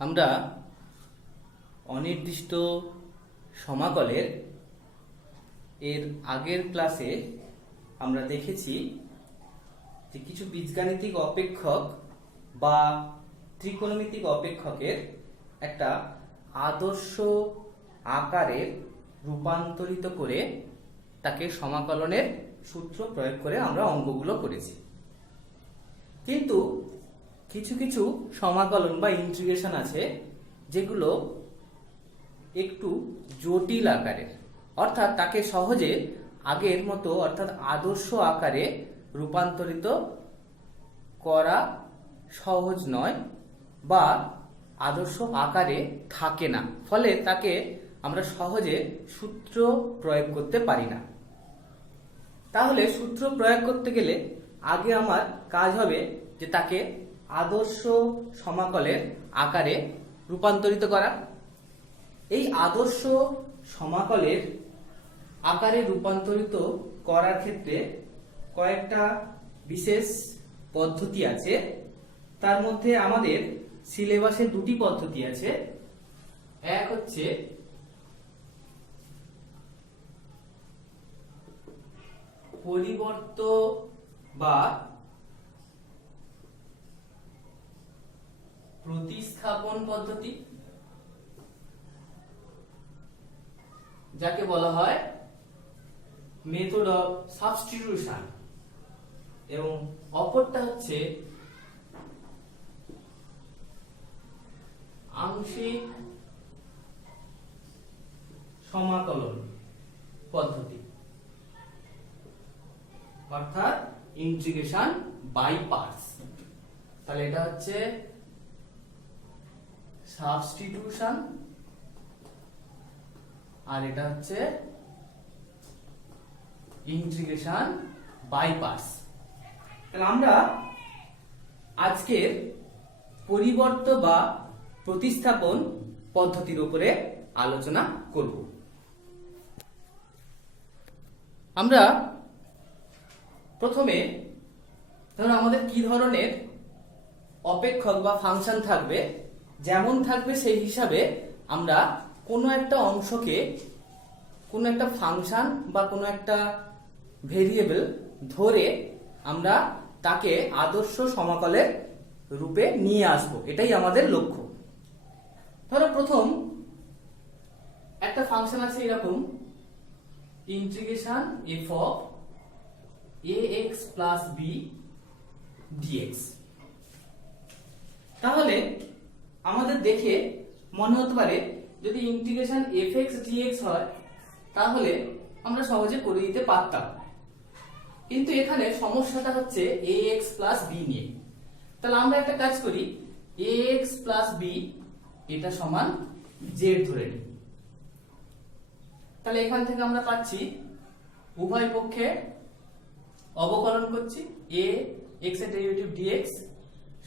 আমরা অনির্দিষ্ট সমাকলের এর আগের ক্লাসে আমরা দেখেছি যে কিছু বীজগাণিতিক অপেক্ষক বা ত্রিকোণমিতিক অপেক্ষকের একটা আদর্শ আকারে রূপান্তরিত করে তাকে সমাকলনের সূত্র প্রয়োগ করে আমরা অঙ্কগুলো করেছি। কিন্তু কিছু কিছু সমাকলন বা ইন্টিগ্রেশন আছে যেগুলো একটু জটিল আকারের, অর্থাৎ তাকে সহজে আগের মতো অর্থাৎ আদর্শ আকারে রূপান্তরিত করা সহজ নয় বা আদর্শ আকারে থাকে না, ফলে তাকে আমরা সহজে সূত্র প্রয়োগ করতে পারি না। তাহলে সূত্র প্রয়োগ করতে গেলে আগে আমার কাজ হবে যে তাকে আদর্শ সমাকলের আকারে রূপান্তরিত করা। এই আদর্শ সমাকলের আকারে রূপান্তরিত করার ক্ষেত্রে কয়েকটা বিশেষ পদ্ধতি আছে। তার মধ্যে আমাদের সিলেবাসে দুটি পদ্ধতি আছে। এক হচ্ছে পরিবর্ত বা প্রতিস্থাপন পদ্ধতি, যাকে বলা হয় মেথড অফ সাবস্টিটিউশন, এবং অপরটা হচ্ছে আংশিক সমাকলন পদ্ধতি, অর্থাৎ ইন্টিগ্রেশন বাই পার্টস। তাহলে এটা হচ্ছে সাবস্টিটিউশন আর এটা হচ্ছে ইন্টিগ্রেশন বাই পার্টস। তাহলে আমরা আজকের পরিবর্ত বা প্রতিস্থাপন পদ্ধতির উপরে আলোচনা করব। আমরা প্রথমে ধরো আমাদের কি ধরনের অপেক্ষক বা ফাংশন থাকবে, যেমন থাকবে সেই হিসাবে আমরা কোনো একটা অংশকে কোনো একটা ফাংশন বা কোনো একটা ভেরিয়েবল ধরে আমরা তাকে আদর্শ সমাকলের রূপে নিয়ে আসব, এটাই আমাদের লক্ষ্য। ধরো প্রথম একটা ফাংশন আছে এরকম, integration f of ax plus b dx. তাহলে আমাদের দেখে মনে হতে পারে যদি ইন্টিগ্রেশন fx dx হয় তাহলে আমরা সহজে করে দিতে পারতাম, কিন্তু এখানে সমস্যাটা হচ্ছে ax প্লাস b নিয়ে। তাহলে আমরা একটা কাজ করি, ax প্লাস b এটা সমান z ধরে নিই। তাহলে এখান থেকে আমরা পাচ্ছি উভয় পক্ষে অবকলন করছি, a x এর ডেরিভেটিভ dx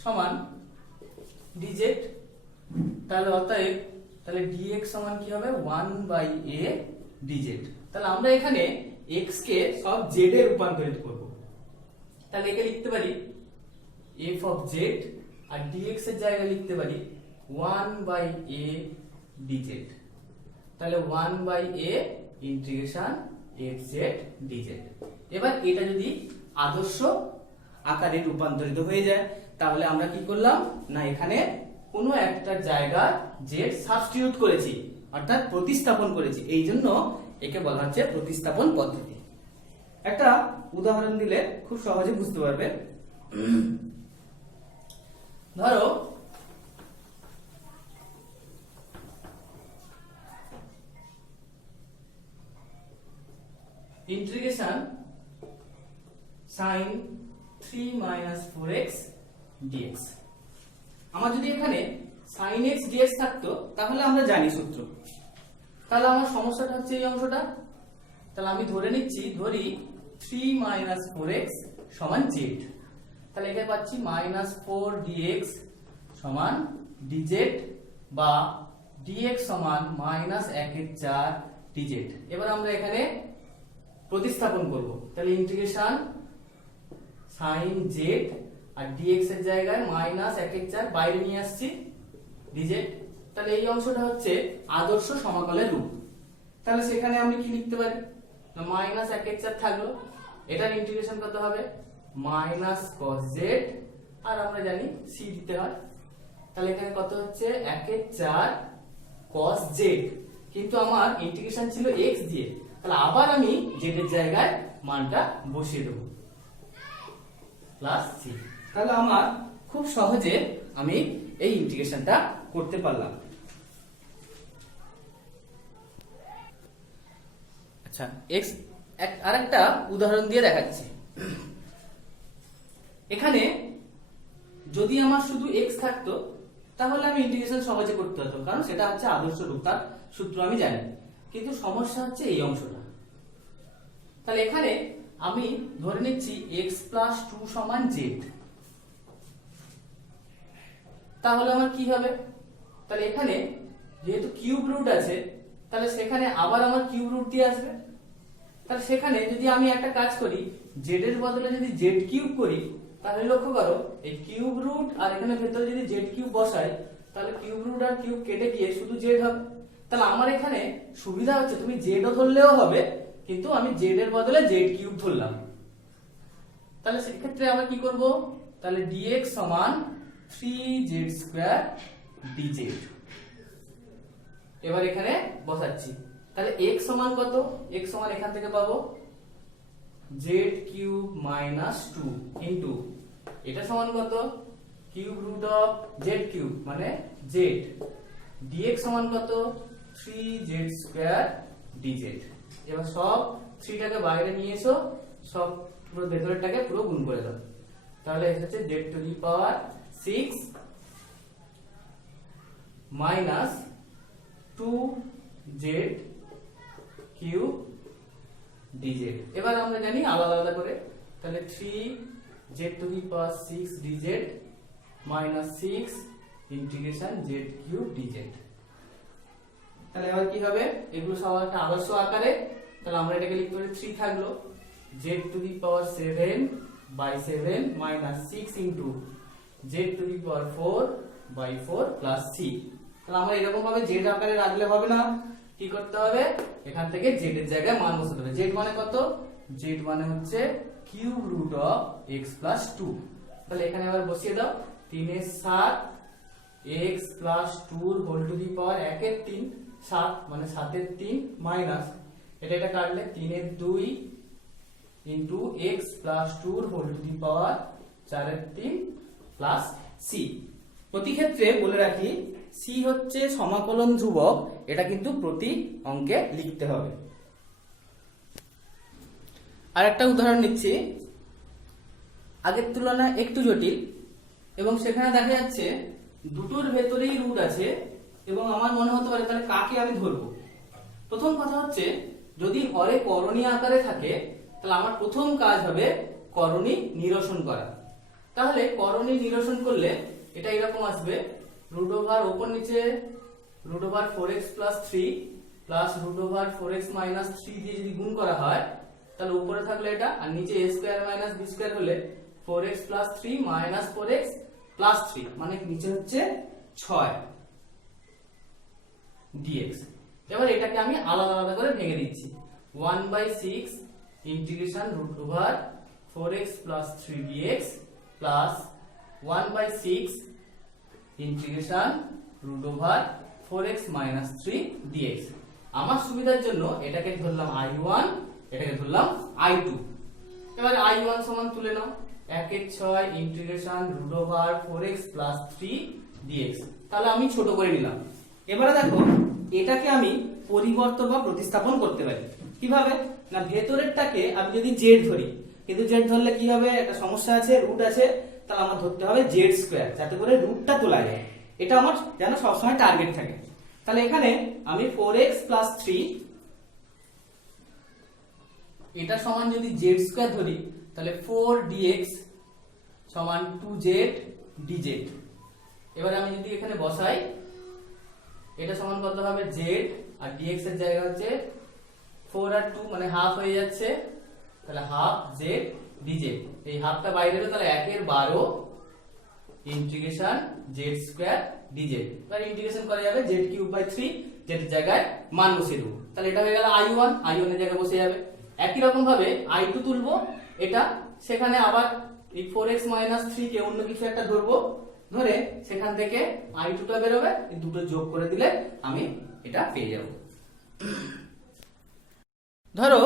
সমান dz। তাহলে অতএব তাহলে dx সমান কি হবে 1/a dz। তাহলে আমরা এখানে x কে সব z এ রূপান্তরিত করব। তাহলে একে লিখতে পারি f of z R dx এর জায়গায় লিখতে পারি 1/a dz। তাহলে 1/a ইন্টিগ্রেশন fz dz। এবার এটা যদি আদর্শ আকারে রূপান্তরিত হয়ে যায় তাহলে আমরা কি করলাম না, এখানে কোনো একটা জায়গায় z সাবস্টিটিউট করেছি, অর্থাৎ প্রতিস্থাপন করেছি, এই জন্য একে বলা হচ্ছে প্রতিস্থাপন পদ্ধতি। একটা উদাহরণ দিলে খুব সহজে বুঝতে পারবে। ধরো ইন্টিগ্রেশন sin 3 - 4x dx। আমার যদি এখানে sin x dx থাকতো তাহলে আমরা জানি সূত্র। তাহলে আমার সমস্যাটা হচ্ছে এই অংশটা। তাহলে আমি ধরে নিচ্ছি, ধরি 3 - 4x সমান z। তাহলে এখানে পাচ্ছি -4 dx সমান dz বা dx সমান -1/4 dz। এবার আমরা এখানে প্রতিস্থাপন করব। তাহলে ইন্টিগ্রেশন sin z আর dx এর জায়গায় -1/4 বাইরে নিয়ে আসছি, ডিজেড। তাহলে এই অংশটা হচ্ছে আদর্শ সমাকলের রূপ। তাহলে সেখানে আমি কি লিখতে পারি, মাইনাস 1/4 থাকলো, এটার ইন্টিগ্রেশন কত হবে মাইনাস cos z, আর আমরা জানি c দিতে হয়। তাহলে এখানে কত হচ্ছে 1/4 cos z, কিন্তু আমার ইন্টিগ্রেশন ছিল x দিয়ে, তাহলে আবার আমি z এর জায়গায় মানটা বসিয়ে দেব প্লাস c। তাহলে আমার খুব সহজে আমি এই ইন্টিগ্রেশনটা করতে পারলাম। আচ্ছা, x আরেকটা উদাহরণ দিয়ে দেখাচ্ছি। এখানে যদি আমার শুধু x থাকতো তাহলে আমি ইন্টিগ্রেশন সহজে করতে পারতাম, কারণ সেটা হচ্ছে আদর্শ রূপ, তার সূত্র আমি জানি। কিন্তু সমস্যা হচ্ছে এই অংশটা। তাহলে এখানে আমি ধরে নিচ্ছি x প্লাস 2 সমান z, তাহলে আমার কি হবে, তাহলে এখানে যেহেতু কিউব রুট আছে তাহলে সেখানে আবার আমার কিউব রুট দিয়ে আসবে। তাহলে সেখানে যদি আমি একটা কাজ করি, z এর বদলে যদি z কিউব করি, তাহলে লক্ষ্য করো এই কিউব রুট আর এখানে ভেতরে যদি z কিউব বসাই, তাহলে কিউব রুট আর কিউব কেটে গিয়ে শুধু z হবে। তাহলে আমার এখানে সুবিধা হচ্ছে তুমি z ও ধরলেও হবে, কিন্তু আমি z এর বদলে z কিউব ধরলাম। তাহলে সেক্ষেত্রে আমরা কি করব, তাহলে dx সমান 3z² dz। এবার এখানে বসাচ্ছি, তাহলে x সমান কত, x সমান এখান থেকে পাবো z³ মাইনাস 2 ইন্টু এটা সমান কত কিউব রুট অফ z³ মানে z, dx সমান কত 3z² dz। এবার সব 3 টাকে বাইরে নিয়ে এসো, সব পুরো ভেতরটাকে পুরো গুণ করে দাও, তাহলে এটা হচ্ছে z⁶ মাইনাস 2z³ dz। এবার আমরা জানি আলাদা আলাদা করে, তাহলে 3z⁶ dz minus 6 integration z³ dz। তাহলে এবার কি হবে, এগুলো সব একটা আদর্শ আকারে, তাহলে আমরা এটাকে লিখতে পারি 3 থাকলো z⁴/7 minus 6 into z⁴/4 plus c। তাহলে আমরা এরকম ভাবে z আকারে রাখলে হবে না, কি করতে হবে, এখান থেকে z এর জায়গায় মান বসাতে হবে। z মানে কত, z মানে হচ্ছে cube root of x plus 2। তাহলে এখানে আবার বসিয়ে দাও, 3 এর 7 x প্লাস 2 এর হোল টু দি পাওয়ার 1 এর 3 7 মানে 7 এর 3 মাইনাস এটা কাটলে 3 এর 2 ইন্টু x প্লাস 2 এর হোল টু দি পাওয়ার 4 এর 3 প্লাস c। প্রতি ক্ষেত্রে বলে রাখি c হচ্ছে সমাকলন ধ্রুবক, এটা কিন্তু প্রতি অঙ্কে লিখতে হবে। আর একটা উদাহরণ নিচ্ছি, আগের তুলনায় একটু জটিল, এবং সেখানে দেখা যাচ্ছে দুটোর ভেতরেই রুট আছে, এবং আমার মনে হতে পারে তাহলে কাকে আমি ধরবো। প্রথম কথা হচ্ছে যদি হরে করণী আকারে থাকে তাহলে আমার প্রথম কাজ হবে করণী নিরসন করা। তাহলে করণী নিরসন করলে এটা এরকম আসবে, রুট ওভার ওপর নিচে root over 4x plus 3 plus root over 4x minus 3 দিয়ে যদি গুণ করা হয় তাহলে উপরে থাকলে এটা, আর নিচে a square minus b square হলে 4x plus 3 minus 4x plus 3 মানে নিচে হচ্ছে 6 dx। এবার এটাকে আমি আলাদা আলাদা করে ভেঙে দিচ্ছি, 1/6 integration root over 4x plus 3 dx plus 1/6 integration root over 4x minus 3 dx। আমার সুবিধার জন্য এটাকে ধরলাম i1, এটাকে ধরলাম i2। এবার i1 সমান তুলে নাও 1/6 integration root over 4x plus 3 dx। তাহলে আমি ছোট করে নিলাম। এবারে দেখো এটাকে আমি পরিবর্তন বা প্রতিস্থাপন করতে পারি কিভাবে, না ভেতরেরটাকে আমি যদি z ধরি, কিন্তু z ধরলে কি হবে, একটা সমস্যা আছে, রুট আছে, তাহলে আমার ধরতে হবে z², যাতে করে রুটটা তোলা যায়, এটা আমার যেন সবসময় টার্গেট থাকে। তাহলে এখানে আমি 4x প্লাস 3 এটা সমান যদি z² ধরি তাহলে 4 dx সমান 2z dz। এবার আমি যদি এখানে বসাই, এটা সমান কত হবে z, আর dx এর জায়গা হচ্ছে 4 আর 2 মানে হাফ হয়ে যাচ্ছে, তাহলে হাফ z dz। এই হাফটা বাইরে হলো, তাহলে 1/12 ইন্টিগ্রেশন z² dz। তাহলে ইন্টিগ্রেশন করা যাবে z³/3, z এর জায়গায় মান বসিয়ে দেবো। তাহলে এটা হয়ে গেল i1, i1 এর জায়গায় বসে যাবে। একই রকম ভাবে i2 তুলবো, এটা সেখানে আবার এই 4x - 3 কে অন্য কিছু একটা ধরবো, ধরে সেখান থেকে i2 টা বেরোবে, এই দুটো যোগ করে দিলে আমি এটা পেয়ে যাব। ধরো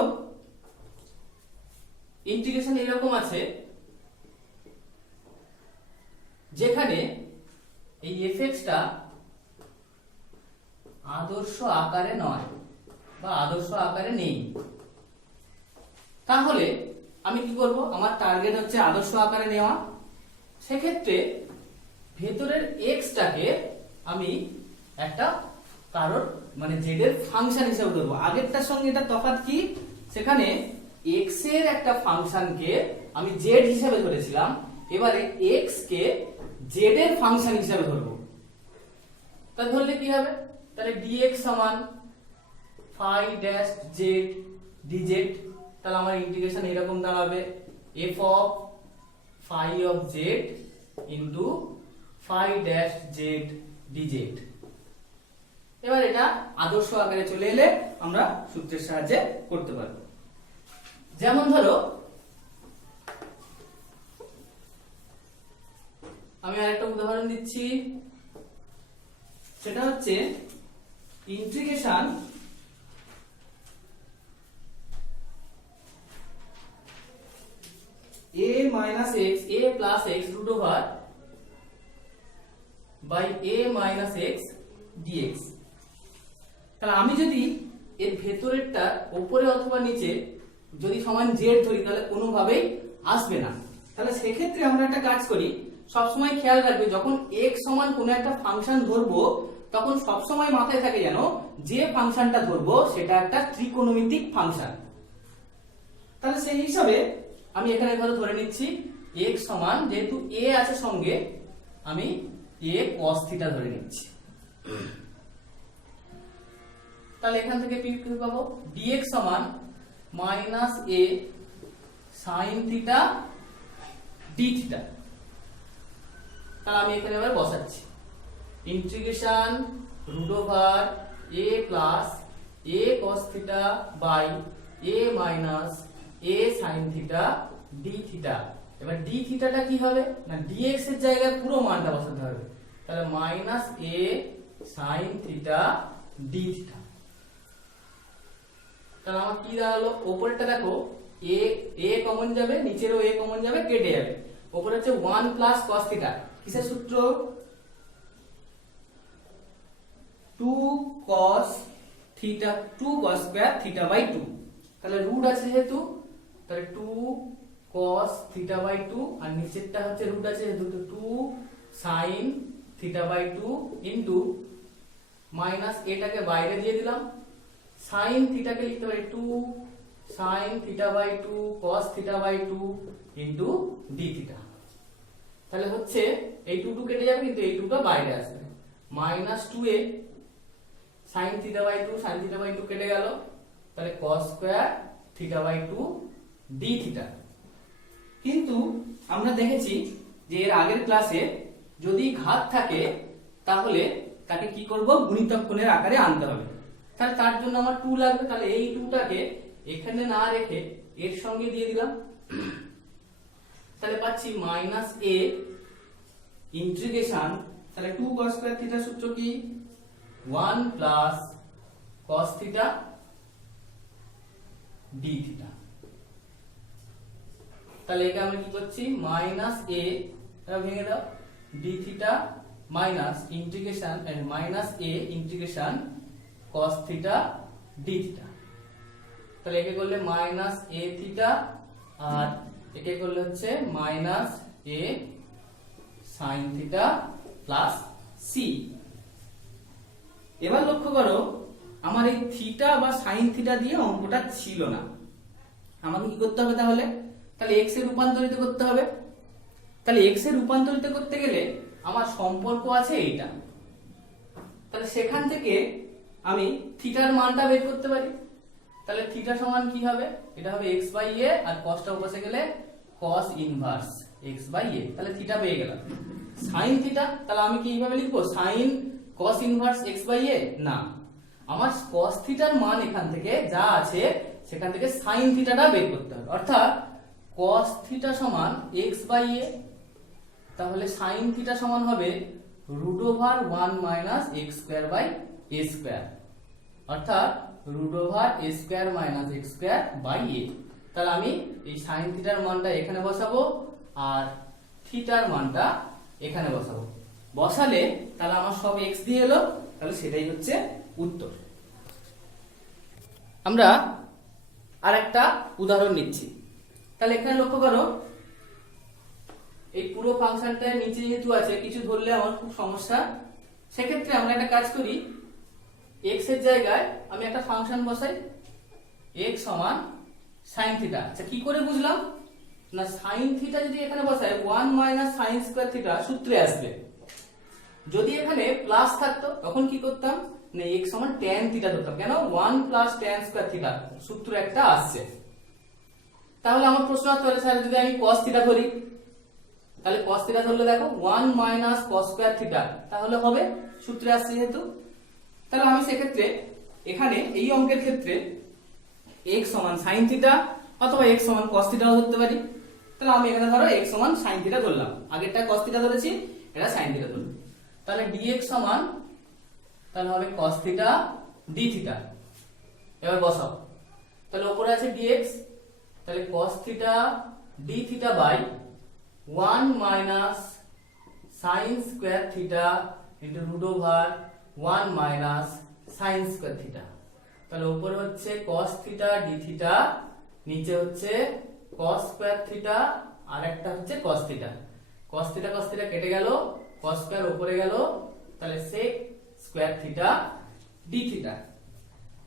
ইন্টিগ্রেশন এরকম আছে যেখানে এই fx টা আদর্শ আকারে নয় বা আদর্শ আকারে নেই, তাহলে আমি কি করব? আমার টার্গেট হচ্ছে আদর্শ আকারে নেওয়া। সেক্ষেত্রে ভেতরের x টাকে আমি একটা কারোর মানে z এর ফাংশন হিসেবে ধরবো। আগেরটার সঙ্গে এটা তফাৎ কি? সেখানে x এর একটা ফাংশনকে আমি z হিসেবে ধরেছিলাম, এবারে x কে z এর ফাংশন হিসেবে ধরবো। তা ধরলে কি হবে? তাহলে dx সমান phi dash z dz। তাহলে আমার ইন্টিগ্রেশন এরকম দাঁড়াবে f of phi of z into phi dash z dz। এবার এটা আদর্শ আকারে চলে এলে আমরা সূত্রের সাহায্যে করতে পারবো। যেমন ধরো আমি আরেকটা উদাহরণ দিচ্ছি, সেটা হচ্ছে integration a minus x a plus x root over by a minus x dx। তাহলে আমি যদি এর ভেতরেরটা উপরে অথবা নিচে যদি সমান z ধরি তাহলে কোনোভাবেই আসবে না। তাহলে সেক্ষেত্রে আমরা একটা কাজ করি, সবসময় খেয়াল রাখবে যখন x সমান কোনো একটা ফাংশন ধরবো তখন সবসময় মাথায় থাকে যেন যে ফাংশনটা ধরবো সেটা একটা ত্রিকোণমিতিক ফাংশন। তাহলে সেই হিসাবে আমি এখানে ধরে নিচ্ছি x সমান, যেহেতু a আছে সঙ্গে, আমি a cos θ ধরে নিচ্ছি। তাহলে এখান থেকে কি পাবো? dx সমান মাইনাস a sin θ dθ। তাহলে আমি এখানে এবার বসাচ্ছি integration root over a plus a cos θ by a minus a sin θ dθ। এবার dθ টা কি হবে না dx এর জায়গায় পুরো মানটা বসাতে হবে। তাহলে মাইনাস a sin θ dθ। তাহলে আমার কি দাঁড়ালো? উপরেরটা দেখো a কমন যাবে, নিচেরও a কমন যাবে, কেটে যাবে। উপরে হচ্ছে 1 প্লাস cos θ, কিসের সূত্র? 2 cos θ 2 cos স্কয়ার θ বাই 2। তাহলে রুট আছে যেহেতু, তাহলে 2 cos θ বাই 2, আর নিচেরটা হচ্ছে রুট আছে যেহেতু 2 sin θ বাই 2 ইনটু মাইনাস এটাকে বাইরে দিয়ে দিলাম, sin θ কে লিখতে পারি 2 sin θ by 2 cos θ by 2 into dθ। তাহলে হচ্ছে এই 2 কেটে যাবে কিন্তু এই 2টা বাইরে আসবে, minus 2a sin θ by 2 sin θ by 2 কেটে গেল, তাহলে cos স্কয়ার θ বাই 2 dθ। কিন্তু আমরা দেখেছি যে এর আগের ক্লাসে যদি ঘাত থাকে তাহলে তাকে কি করব? গুণিতক কোণের আকারে আনতে হবে। তাহলে তার জন্য আমার 2 লাগবে। তাহলে এই 2টাকে এখানে না রেখে এর সঙ্গে দিয়ে দিলাম, তাহলে পাচ্ছি মাইনাস a ইন্টিগ্রেশন, তাহলে 2 cos স্কয়ার θ সূত্র কি? 1 প্লাস cos θ dθ। তাহলে এটা আমরা কি করছি? মাইনাস a এটা ভেঙে দাও, dθ minus integration minus a integration cos θ dθ। তাহলে একে করলে মাইনাস a θ আর একে করলে হচ্ছে minus a sin θ plus c। এবার লক্ষ্য করো আমার এই থিটা বা sin θ দিয়ে অঙ্কটা ছিল না, আমাকে কি করতে হবে? তাহলে x এ রূপান্তরিত করতে হবে। তাহলে x এ রূপান্তরিত করতে গেলে আমার সম্পর্ক আছে এইটা, তাহলে সেখান থেকে আমি থিটার মানটা বের করতে পারি। তাহলে থিটা সমান কি হবে? এটা হবে x বাই a, আর cos টা বসে গেলে cos inverse x by a। তাহলে থিটা পেয়ে গেলাম। সাইন থিটা, তাহলে আমি কি এইভাবে লিখবো sine cos inverse x by a? না, আমার কস থিটার মান এখান থেকে যা আছে সেখান থেকে সাইন থিটাটা বের করতে হবে, অর্থাৎ কস থিটা সমান এক্স বাই এ, তাহলে সাইন থিটা সমান হবে root over 1 minus x square by a square, অর্থাৎ root over a square minus x square by a. তাহলে আমি এই সাইন থিটার মানটা এখানে বসাবো আর থিটার মানটা এখানে বসাবো, বসালে তাহলে আমার সব এক্স দিয়ে এলো, তাহলে সেটাই হচ্ছে উত্তর। আমরা আরেকটা উদাহরণ নিচ্ছি, তাহলে এখানে লক্ষ্য করো এই পুরো ফাংশনটা নিচে যেহেতু আছে কিছু ধরলে আমার খুব সমস্যা, সেক্ষেত্রে আমরা একটা কাজ করি, এক্স এর জায়গায় আমি একটা ফাংশন বসাই এক্স সমান সাইন থিটা। আচ্ছা কি করে বুঝলাম না, সাইন থিটা যদি এখানে বসাই 1 মাইনাস সাইন স্কয়ার থিটা সূত্রে আসবে, যদি এখানে প্লাস থাকতো তখন কি করতাম না এক্স সমান tan থিটা ধরতাম, কেন 1 প্লাস tan স্কয়ার থিটা সূত্র একটা আসছে। তাহলে আমার প্রশ্ন আসতে পারে স্যার যদি আমি cos থিটা ধরি, তাহলে cos থিটা ধরলে দেখো 1 মাইনাস cos স্কয়ার থিটা, তাহলে হবে সূত্রে আসছে যেহেতু, তাহলে আমি সেক্ষেত্রে এখানে এই অঙ্কের ক্ষেত্রে x সমান sin থিটা অথবা x সমান cos থিটাও ধরতে পারি। তাহলে আমি এখানে ধরো x সমান sin থিটা ধরলাম, আগেরটা cos থিটা ধরেছি, এটা sin থিটা ধরলাম, তাহলে dx সমান তাহলে হবে cos থিটা d থিটা। এবার বসাও, তাহলে উপরে আছে dx, তাহলে cos theta d theta by 1 minus sin square theta into root over 1 minus sin square theta. তাহলে উপরে হচ্ছে cos থিটা d থিটা, নিচে হচ্ছে cos স্কয়ার থিটা আর একটা হচ্ছে cos থিটা। cos থিটা কেটে গেল, cos স্কয়ার উপরে গেল, তাহলে sec square theta d theta.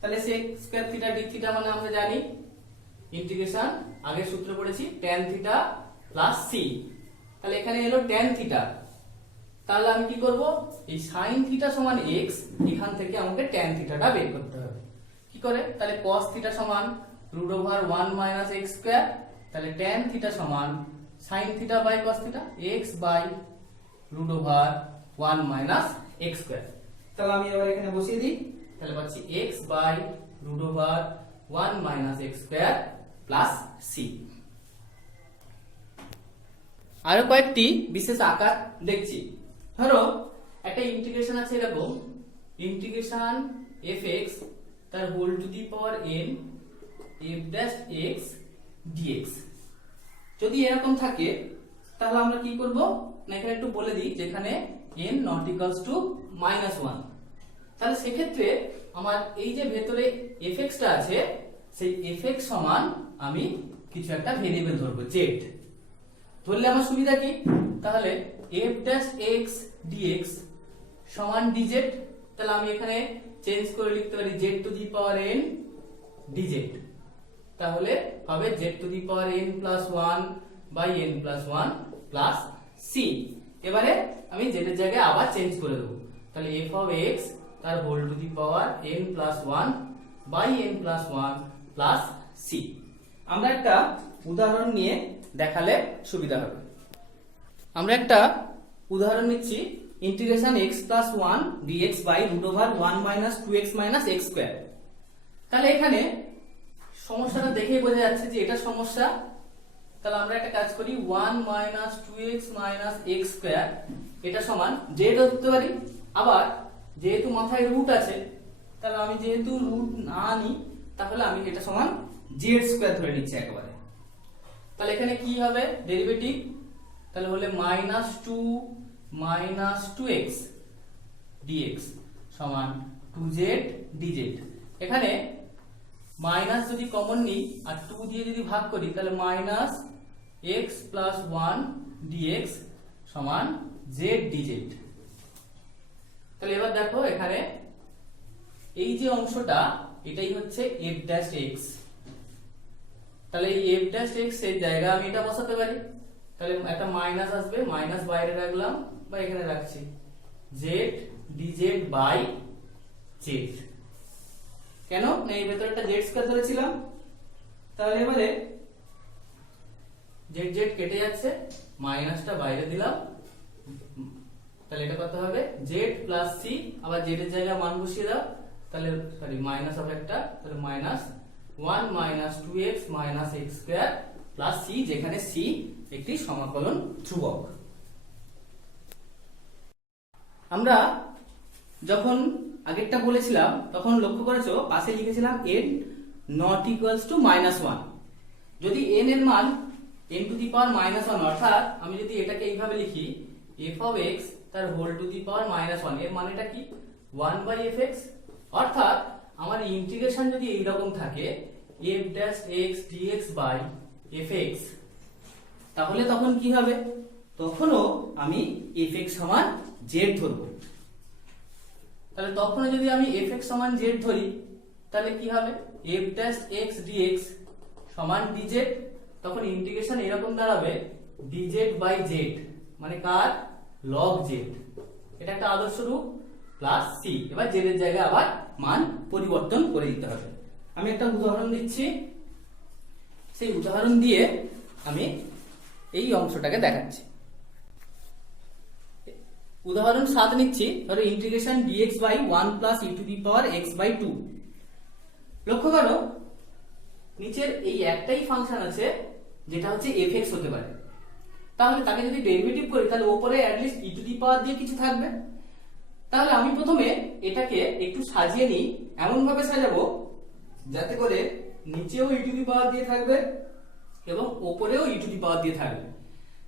তাহলে sec square theta d theta মানে আমরা জানি ইন্টিগ্রেশন, আগে সূত্র পড়েছি tan থিটা প্লাস c, তাহলে এখানে এলো tan থিটা, তাহলে আমি কি করব এই sin থিটা সমান x, এখান থেকে আমাকে tan থিটাটা বের করতে হবে। কি করে, তাহলে cos থিটা সমান root over 1 minus x square, তাহলে tan থিটা সমান sin theta by cos theta x by root over 1 minus x square. তাহলে আমি এবার এখানে বসিয়ে দিই, তাহলে পাচ্ছি x by root over 1 minus x square plus c। আরো কয়েকটি বিশেষ আকার দেখছি, ধরো একটা ইন্টিগ্রেশন আছে এরকম, ইন্টিগ্রেশন fx তার whole to the power n f dash x dx। যদি এরকম থাকে তাহলে আমরা কি করব না এখানে একটু বলে দিই, যেখানে n নট ইকুয়ালস টু -1, তাহলে সেক্ষেত্রে আমার এই যে ভেতরে fx টা আছে সেই fx সমান আমি কিছু একটা ভেরিয়েবল ধরবো z, ধরলে আমার সুবিধা কি, তাহলে f ড্যাশ x dx সমান dz, তাহলে আমি এখানে চেঞ্জ করে লিখতে পারি z to the power n dz, তাহলে হবে z to the power n plus 1 by n plus 1 plus c। এবারে আমি z এর জায়গায় আবার চেঞ্জ করে দেব, তাহলে f অফ x তার whole to the power n plus 1 by n plus 1 plus c। আমরা একটা উদাহরণ নিয়ে দেখালে সুবিধা হবে। আমরা একটা উদাহরণ নিচ্ছি integration x plus 1 dx by root over 1 minus 2x minus x square. তাহলে এখানে সমস্যাটা দেখেই বোঝা যাচ্ছে যে এটা সমস্যা, তাহলে আমরা একটা কাজ করি 1 minus 2x minus x square এটা সমান z ধরতে পারি, আবার যেহেতু মাথায় রুট আছে তাহলে আমি যেহেতু রুট না নিই তাহলে আমি এটা সমান z স্কয়ার ধরে নিচ্ছি একেবারে। তাহলে এখানে কি হবে ডেরিভেটিভ, তাহলে হলে -2 মাইনাস 2x dx সমান 2z dz। এখানে মাইনাস যদি কমন নিই আর 2 দিয়ে যদি ভাগ করি তাহলে মাইনাস x প্লাস 1 dx সমান z dz। তাহলে এবার দেখো এখানে এই যে অংশটা এটাই হচ্ছে f ড্যাশ x, তাহলে এই f ড্যাশ x এর জায়গায় আমি এটা বসাতে পারি, তাহলে একটা মাইনাস আসবে, মাইনাস বাইরে রাখলাম বা এখানে রাখছি z dz বাই z, কেন না এই ভেতরে একটা z স্কয়ার ধরেছিলাম, তাহলে এবারে z z কেটে যাচ্ছে, মাইনাসটা বাইরে দিলাম, তাহলে এটা কত হবে জেড প্লাস সি, আবার জেড এর জায়গায় মান বসিয়ে দাও, তাহলে সরি মাইনাস হবে একটা, তাহলে minus 1 minus 2x minus x square plus c, যেখানে সি একটি সমাকলন ধ্রুবক। আমরা যখন আগেরটা বলেছিলাম তখন লক্ষ্য করেছো পাশে লিখেছিলাম n নট ইকুয়ালস টু -1। যদি n এর মান n টু দি পাওয়ার -1, অর্থাৎ আমি যদি এটাকে এইভাবে লিখি f অফ x তার হোল টু দি পাওয়ার -1, এর মানেটা কি 1/fx, অর্থাৎ আমার ইন্টিগ্রেশন যদি এইরকম থাকে f dash x dx by fx, তাহলে তখন কি হবে, তখনও আমি fx সমান z ধরব। তাহলে তখন যদি আমি fx সমান z ধরি তাহলে কি হবে f ড্যাশ x dx সমান dz, তখন ইন্টিগ্রেশন এরকম দাঁড়াবে dz বাই z, মানে কার log z, এটা একটা আদর্শ রূপ, প্লাস c। এবার z এর জায়গায় আবার মান পরিবর্তন করে দিতে হবে। আমি একটা উদাহরণ দিচ্ছি, সেই উদাহরণ দিয়ে আমি এই অংশটাকে দেখাচ্ছি। উদাহরণ 7 নিচ্ছি, ধরো integration dx by 1 plus e to the power x by 2। লক্ষ্য করো নিচের এই একটাই ফাংশন আছে যেটা হচ্ছে fx হতে পারে, তাহলে তাকে যদি ডেরিভেটিভ করি তাহলে উপরে অ্যাটলিস্ট e টু দি পাওয়ার দিয়ে কিছু থাকবে। তাহলে আমি প্রথমে এটাকে একটু সাজিয়ে নিই, এমন ভাবে সাজাবো যাতে করে নিচেও e টু দি পাওয়ার দিয়ে থাকবে এবং উপরেও e টু দি পাওয়ার দিয়ে থাকবে।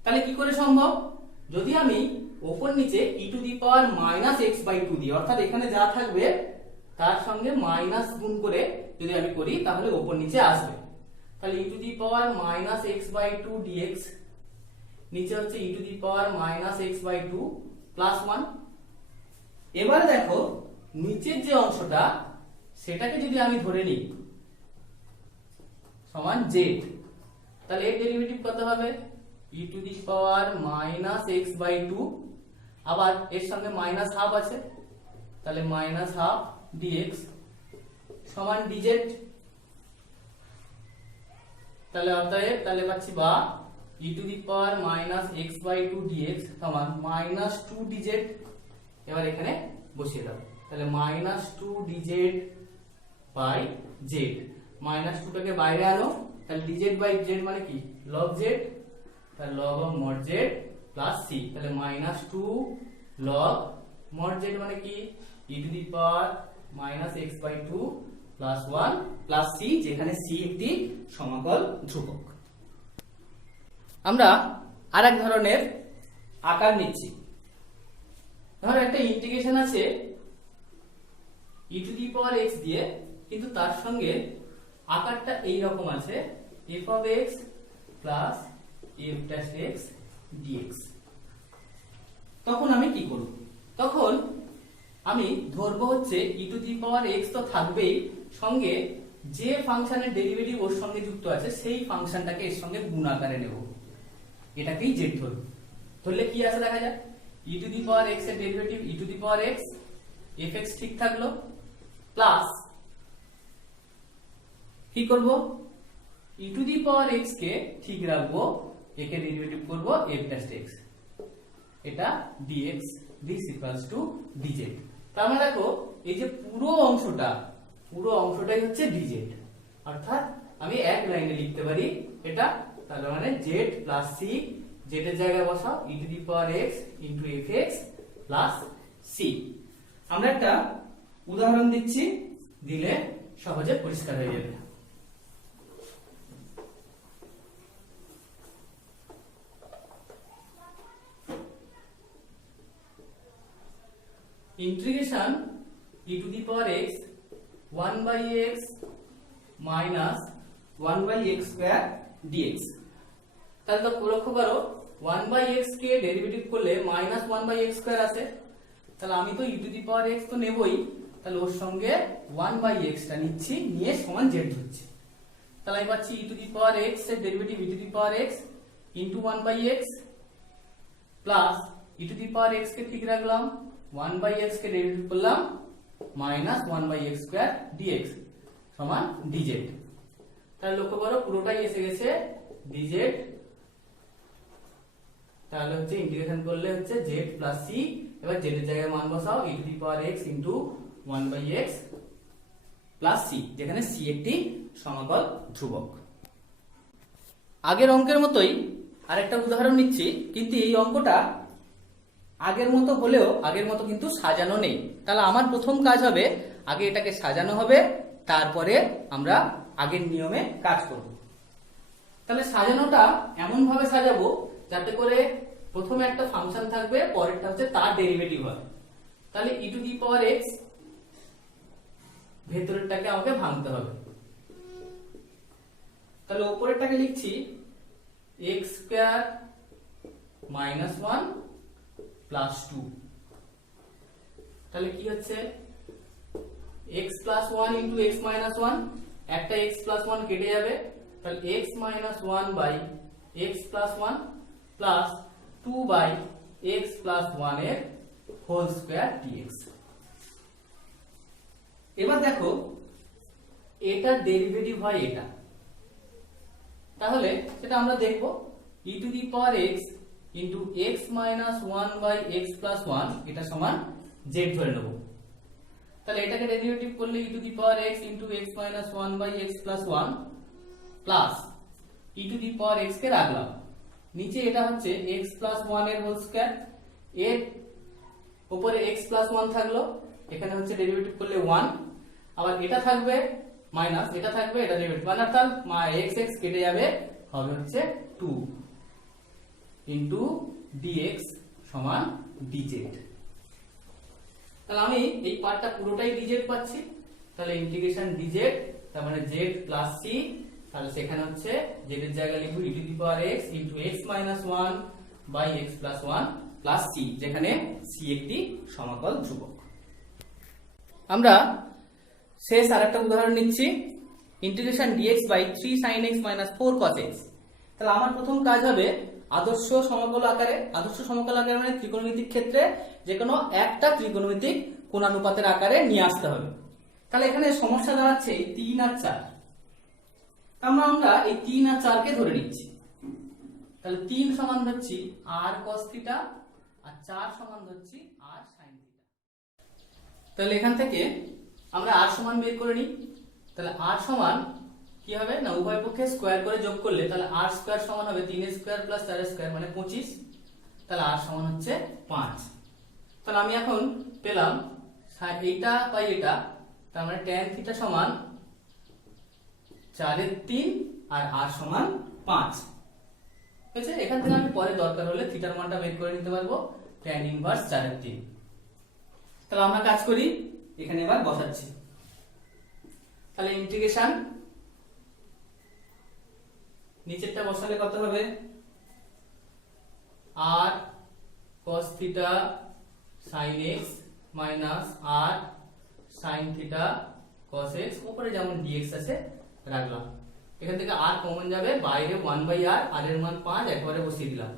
তাহলে কি করে সম্ভব, যদি আমি উপর নিচে e to the power -x by 2 দিই, অর্থাৎ এখানে যা থাকবে তার সঙ্গে মাইনাস গুণ করে যদি আমি করি তাহলে উপর নিচে আসবে। তাহলে e to the power -x by 2 dx, নিচে হচ্ছে e to the power -x by 2 plus 1। এবার দেখো নিচের যে অংশটা সেটাকে যদি আমি ধরে নিই সমান z, তাহলে এর ডেরিভেটিভ কত হবে e to the power -x by 2, আবার এর সঙ্গে মাইনাস হাফ আছে, তাহলে -হাফ dx সমান dz। তাহলে অতএব তাহলে পাচ্ছি বা e to the power -x by 2 dx সমান -2 dz। এবার এখানে বসিয়ে দাও, তাহলে -2 dz বাই z, -2 টাকে বাইরে আনো, তাহলে dz বাই z মানে কি log z, তাহলে log of mod z plus c, তাহলে -2 log mod z মানে কি e to the power -x by 2 plus 1 plus c, যেখানে c একটি সমাকল ধ্রুবক। আমরা আরেক ধরনের আকার নিচ্ছি, ধরো একটা ইন্টিগ্রেশন আছে e to the power x দিয়ে, কিন্তু তার সঙ্গে আকারটা এই রকম আছে f of x plus f dash x dx। তখন আমি কি করব, তখন আমি ধরবো হচ্ছে e to the power x তো থাকবেই, সঙ্গে যে ফাংশনের ডেরিভেটিভ ওর সঙ্গে যুক্ত আছে সেই ফাংশনটাকে এর সঙ্গে গুণ আকারে নেব, এটাকেই z ধরব। ধরলে কি আছে দেখা যাক, e to the power x এর derivative e to the power x, fx ঠিক থাকলো, প্লাস কি করব e to the power x কে ঠিক রাখবো, একে ডেরিভেটিভ করব f ড্যাশ x, এটা dx this equals to dz। তার মানে দেখো এই যে পুরো অংশটাই হচ্ছে dz, অর্থাৎ আমি এক লাইনে লিখতে পারি এটা, তার মানে z প্লাস c, z এর জায়গায় বসাও e to the power x into fx plus c। আমরা একটা উদাহরণ দিচ্ছি, দিলে সহজে পরিষ্কার হয়ে যাবে। Integration e to the power x 1/x minus 1/x square dx। তাহলে তো লক্ষ্য করো 1/x কে ডেরিভেটিভ করলে -1/x স্কয়ার আসে, তাহলে আমি তো e to the power x তো নেবই, তাহলে ওর সঙ্গে 1/x টা নিচ্ছি, নিয়ে সমান z ধরছি। তাহলে আমি পাচ্ছি e to the power x এর derivative e to the power x into 1/x plus e to the power x কে ঠিক রাখলাম, 1/x কে ডেরিভেটিভ করলাম -1/x স্কয়ার dx সমান dz। তাহলে লক্ষ্য করো পুরোটাই এসে গেছে dz তাহলে হচ্ছে ইন্টিগ্রেশন করলে হচ্ছে z প্লাস c, এবার z এর জায়গায় মান বসাও e to the power x into 1/x plus c, যেখানে c একটি সমাকল ধ্রুবক। আগের অঙ্কের মতোই আরেকটা উদাহরণ নিচ্ছি, কিন্তু এই অঙ্কটা আগের মতো হলেও আগের মতো কিন্তু সাজানো নেই। তাহলে আমার প্রথম কাজ হবে আগে এটাকে সাজানো হবে, তারপরে আমরা আগের নিয়মে কাজ করব। তাহলে সাজানোটা এমন ভাবে সাজাবো যাতে করে প্রথমে একটা ফাংশন থাকবে, পরেরটা হচ্ছে তার ডেরিভেটিভ হবে। তাহলে e to the power x ভেতরেরটাকে আমাকে ভাঙতে হবে। তাহলে উপরেরটাকে লিখছি x স্কয়ার মাইনাস 1 প্লাস 2। তাহলে কি হচ্ছে x plus 1 into x minus 1, একটা x প্লাস 1 কেটে যাবে, তাহলে x minus 1 by x plus 1 plus 2 by x plus 1 এর হোল স্কয়ার dx। এবার দেখো এটার ডেরিভেটিভ হয় এটা, তাহলে সেটা আমরা দেখব। e to the power x into x minus 1 by x plus 1 এটা সমান z ধরে নেব। তাহলে এটাকে ডেরিভেটিভ করলে e to the power x into x minus 1 by x plus 1 plus e to the power x কে রাখলাম, নিচে এটা হচ্ছে x প্লাস 1 এর হোল স্কয়ার, এর উপরে x প্লাস 1 থাকলো, এখানে হচ্ছে ডেরিভেটিভ করলে 1, আবার এটা থাকবে মাইনাস, এটা থাকবে, এটা ডেরিভেটিভ মানে অর্থাৎ x x কেটে যাবে, হবে হচ্ছে 2 ইনটু dx সমান dz। তাহলে আমি এই পার্টটা পুরোটাই dz পাচ্ছি, তাহলে ইন্টিগ্রেশন dz, তার মানে z প্লাস c, তাহলে সেখানে হচ্ছে z এর জায়গায় লিখব e to the power x into x minus 1 by x plus 1 plus c, যেখানে c একটি সমাকল ধ্রুবক। আমরা শেষ আরেকটা উদাহরণ নিচ্ছি, integration dx by 3 sin x minus 4 cos x। তাহলে আমার প্রথম কাজ হবে আদর্শ সমকল আকারে, আদর্শ সমকল আকারে মানে ত্রিকোণমিতিক ক্ষেত্রে যে কোনো একটা ত্রিকোণমিতিক কোণানুপাতের আকারে নিয়ে আসতে হবে। তাহলে এখানে সমস্যা দাঁড়াচ্ছে 3 আর 4, আমরা এই 3 আর 4 কে ধরে নিচ্ছি। তাহলে 3 সমান ধরছি r cos থিটা আর 4 সমান ধরছি r sin থিটা। তাহলে এখান থেকে আমরা r সমান বের করে নিই। তাহলে r সমান কি হবে না, উভয় পক্ষে স্কয়ার করে যোগ করলে তাহলে r স্কয়ার সমান হবে 3 স্কয়ার প্লাস 4 স্কয়ার মানে 25, তাহলে r সমান হচ্ছে 5। তাহলে আমি এখন পেলাম এইটা বাই এটা, তার মানে tan থিটা সমান 4 এর 3 আর r সমান 5 হয়েছে। এখান থেকে আমি পরে দরকার হলে থিটার মানটা বের করে নিতে পারবো, tan ইনভার্স 4 এর 3। তাহলে আমরা কাজ করি, এখানে এবার বসাচ্ছি। তাহলে ইন্টিগ্রেশন নিচেরটা বসালে কত হবে, r cos theta sin x minus r sin theta cos x, উপরে যেমন dx আছে রাখলাম, এখান থেকে r কমন যাবে, বাইরে 1/r, r এর মান 5 একবারে বসিয়ে দিলাম,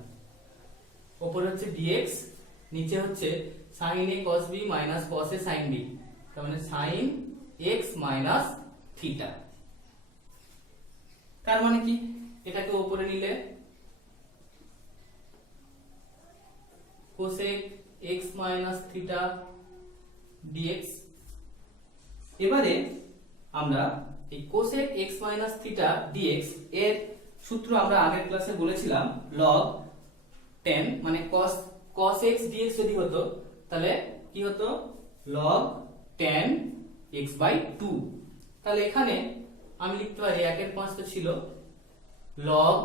উপরে হচ্ছে dx, নিচে হচ্ছে sin a cos b minus cos a sin b, তার মানে sin x মাইনাস থিটা। তার মানে কি, এটাকে উপরে নিলে cosec x minus theta dx। এবারে আমরা এই cosec x minus theta dx এর সূত্র আমরা আগের ক্লাসে বলেছিলাম log tan, মানে cos x dx যদি হতো তাহলে কি হতো log tan x বাই 2। তাহলে এখানে আমি লিখতে পারি 1/5 তো ছিল log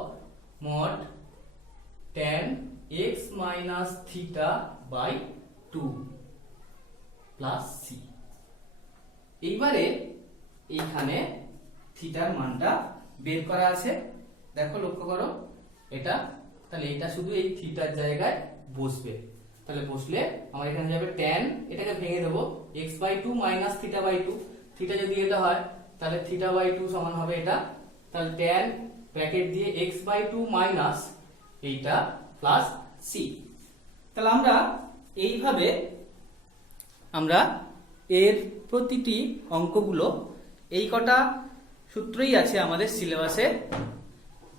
mod tan x minus theta by 2 plus c। এইবারে এইখানে থিটার মানটা বের করা আছে, দেখো লক্ষ্য করো এটা, তাহলে এটা শুধু এই থিটার জায়গায় বসবে। তাহলে বসলে আমার এখানে যাবে tan, এটাকে ভেঙে দেবো x by 2 minus theta by 2, theta যদি এটা হয় তাহলে theta by 2 সমান হবে এটা, তাহলে tan ব্র্যাকেট দিয়ে x by 2 মাইনাস এইটা প্লাস c। তাহলে আমরা এইভাবে আমরা এর প্রতিটি অঙ্কগুলো, এই কটা সূত্রই আছে আমাদের সিলেবাসে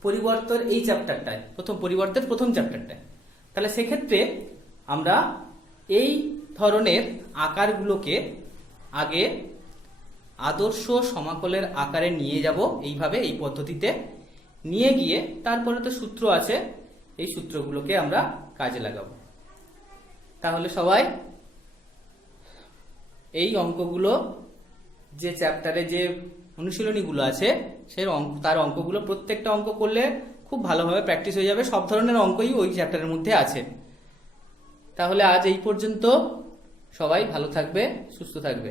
পরিবর্তন এই চ্যাপ্টারটায়, প্রথম পরিবর্তের প্রথম চ্যাপ্টারটায়, তাহলে সেক্ষেত্রে আমরা এই ধরনের আকারগুলোকে আগে আদর্শ সমাকলের আকারে নিয়ে যাব, এইভাবে এই পদ্ধতিতে নিয়ে গিয়ে তারপরে তো সূত্র আছে, এই সূত্রগুলোকে আমরা কাজে লাগাবো। তাহলে সবাই এই অঙ্কগুলো, যে চ্যাপ্টারে যে অনুশীলনীগুলো আছে তার অঙ্কগুলো প্রত্যেকটা অঙ্ক করলে খুব ভালোভাবে প্র্যাকটিস হয়ে যাবে। সব ধরনের অঙ্কই ওই চ্যাপ্টারের মধ্যে আছে। তাহলে আজ এই পর্যন্ত। সবাই ভালো থাকবে, সুস্থ থাকবে।